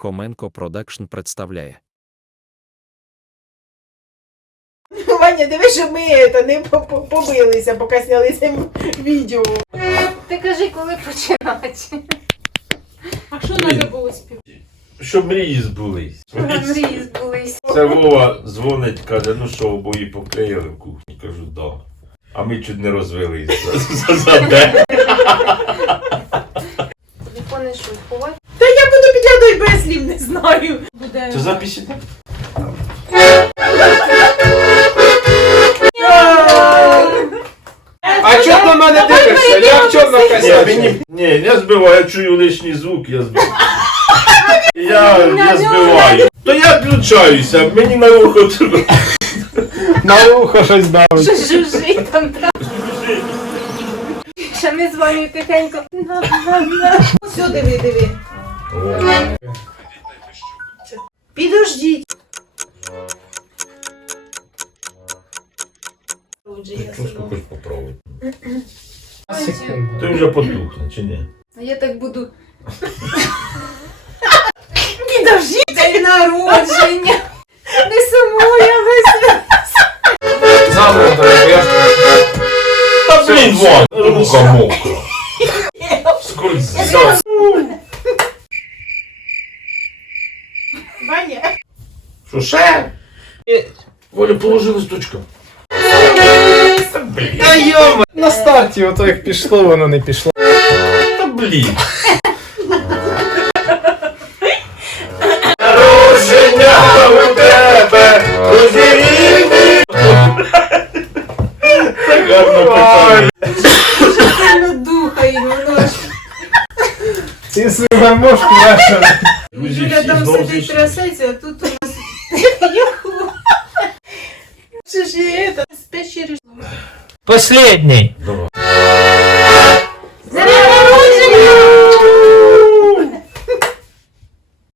Коменко Продакшн представляє. Ваня, диви, що ми это, не по- по- побилися, поки зняли це відео. Ти кажи, коли починати. А що треба було співати? Щоб мрії збулись. Мрії збулись. Це Вова дзвонить, каже, ну що, обої поклеїли в кухні. Кажу, да. А ми чуть не розвелись за, за, за день. Це запись іде? А чого на мене дивишся? Я в косячу? мені, ні, я збиваю, я чую лишній звук, я збиваю. Я, я збиваю. То я включаюся, мені на ухо треба. На ухо щось давить. Що жужжить там так? Ще не дзвоню тихенько. На, на, на. Все, диви, диви. Отже, я Чушку сама. хоч попробуй. Секунду. Ти вже потухне, чи ні? А я так буду. Підождіть, день народження. Не сумує весь. Завтра треба, я ж Та блін, вон! Рука мокра. Скользить. Ваня. Що ще? Воля, положи листочка. Та блін. Та йома! На старті ото як пішло, воно не пішло. Та блін. Народження у тебе, друзі рідні. Так гарно питання. Сильно духає, воно ж. Ти себе мошку ваша. Друзі, Юля всі там знову сидить зійшли. трясеться, а тут Последний. Давай.